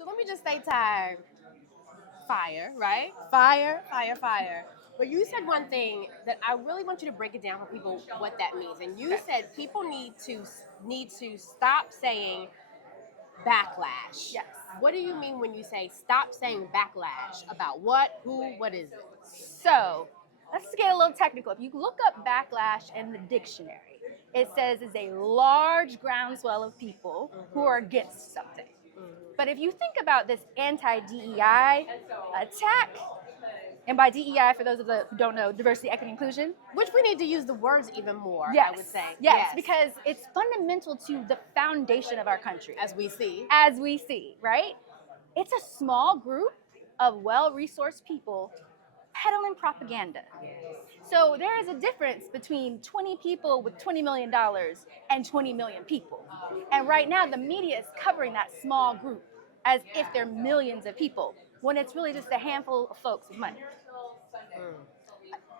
So let me just say, Ty, fire, right? Fire. But you said one thing that I really want you to break it down for people what that means. And you said people need to stop saying backlash. Yes. What do you mean when you say stop saying backlash? About what? Who? What is it? So let's get a little technical. If you look up backlash in the dictionary, it says it's a large groundswell of people who are against something. But if you think about this anti-DEI attack, and by DEI, for those of you who don't know, diversity, equity, inclusion. Which we need to use the words even more, Yes. I would say. Yes, because it's fundamental to the foundation of our country. As we see. Right? It's a small group of well-resourced people peddling propaganda. So there is a difference between 20 people with $20 million and 20 million people. And right now, the media is covering that small group as if they're millions of people, when it's really just a handful of folks with money.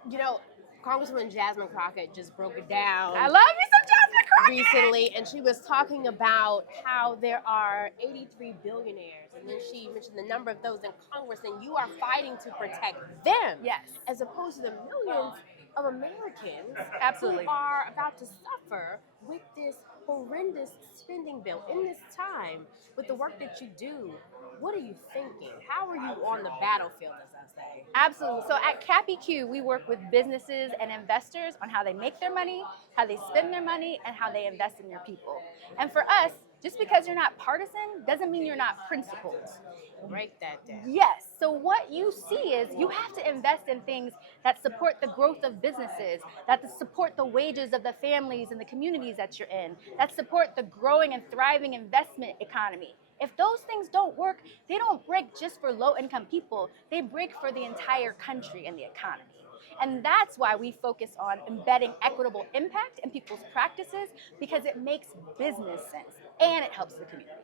You know, Congresswoman Jasmine Crockett just broke it down. I love you some Jasmine Crockett! Recently, and she was talking about how there are 83 billionaires, and then she mentioned the number of those in Congress, and you are fighting to protect them. Yes. As opposed to the millions of Americans Absolutely. who are about to suffer with this horrendous spending bill in this time. With the work that you do, what are you thinking? How are you on the battlefield, as I say? Absolutely. So at CapEQ, we work with businesses and investors on how they make their money, how they spend their money, and how they invest in their people. And for us, just because you're not partisan doesn't mean you're not principled. Break that down. Yes. So what you see is you have to invest in things that support the growth of businesses, that support the wages of the families and the communities that you're in, that support the growing and thriving investment economy. If those things don't work, they don't break just for low-income people. They break for the entire country and the economy. And that's why we focus on embedding equitable impact in people's practices, because it makes business sense and it helps the community.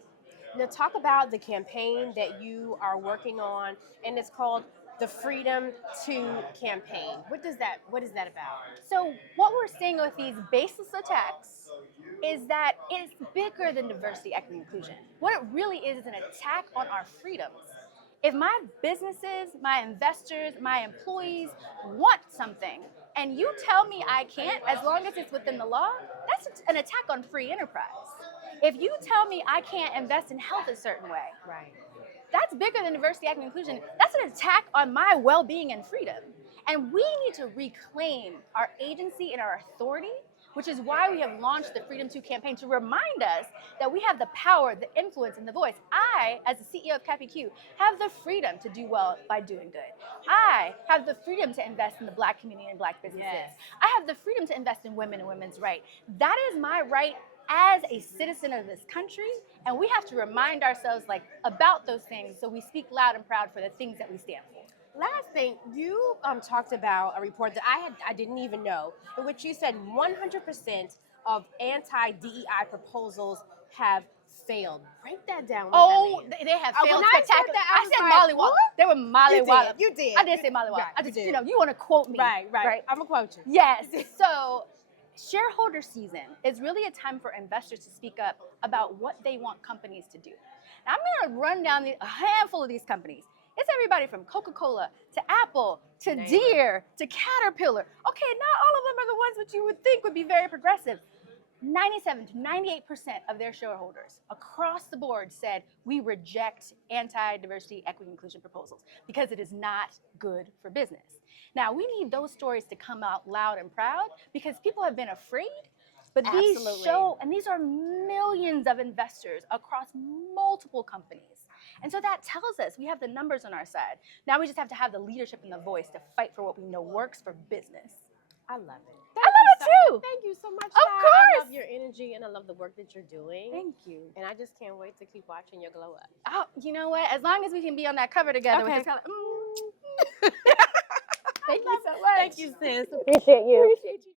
Now talk about the campaign that you are working on, and it's called the Freedom to Campaign. What is that about? So what we're seeing with these baseless attacks is that it's bigger than diversity, equity, inclusion. What it really is an attack on our freedoms. If my businesses, my investors, my employees want something, and you tell me I can't, as long as it's within the law, that's an attack on free enterprise. If you tell me I can't invest in health a certain way, Right. that's bigger than diversity, equity, inclusion. That's an attack on my well-being and freedom. And we need to reclaim our agency and our authority, which is why we have launched the Freedom to Campaign, to remind us that we have the power, the influence, and the voice. I, as the CEO of CapEQ, have the freedom to do well by doing good. I have the freedom to invest in the Black community and Black businesses. Yes. I have the freedom to invest in women and women's rights. That is my right as a citizen of this country, and we have to remind ourselves about those things so we speak loud and proud for the things that we stand for. Last thing, you talked about a report that I didn't even know, in which you said 100% of anti-DEI proposals have failed. Break that down. What does that mean? They have When failed I said spectacularly. that, I was said like, Molly what? Wallop. They were Molly Wallop. You did. I did say Molly Wallop. Right, I just, you did. you want to quote me. Right. I'm gonna quote you. Yes. So shareholder season is really a time for investors to speak up about what they want companies to do. Now, I'm going to run down a handful of these companies. It's everybody from Coca-Cola to Apple to Deere to Caterpillar. Okay, not all of them are the ones that you would think would be very progressive. 97 to 98% of their shareholders across the board said we reject anti-diversity, equity, inclusion proposals because it is not good for business. Now, we need those stories to come out loud and proud because people have been afraid, but these show, and these are millions of investors across multiple companies. And so that tells us we have the numbers on our side. Now we just have to have the leadership and the voice to fight for what we know works for business. I love it. I love it too. Thank you so much. Of Ty. course. I love your energy and I love the work that you're doing. Thank you. And I just can't wait to keep watching your glow up. Oh, you know what? As long as we can be on that cover together, Okay. with this Thank you so much. Thank you, sis. Appreciate you. Appreciate you.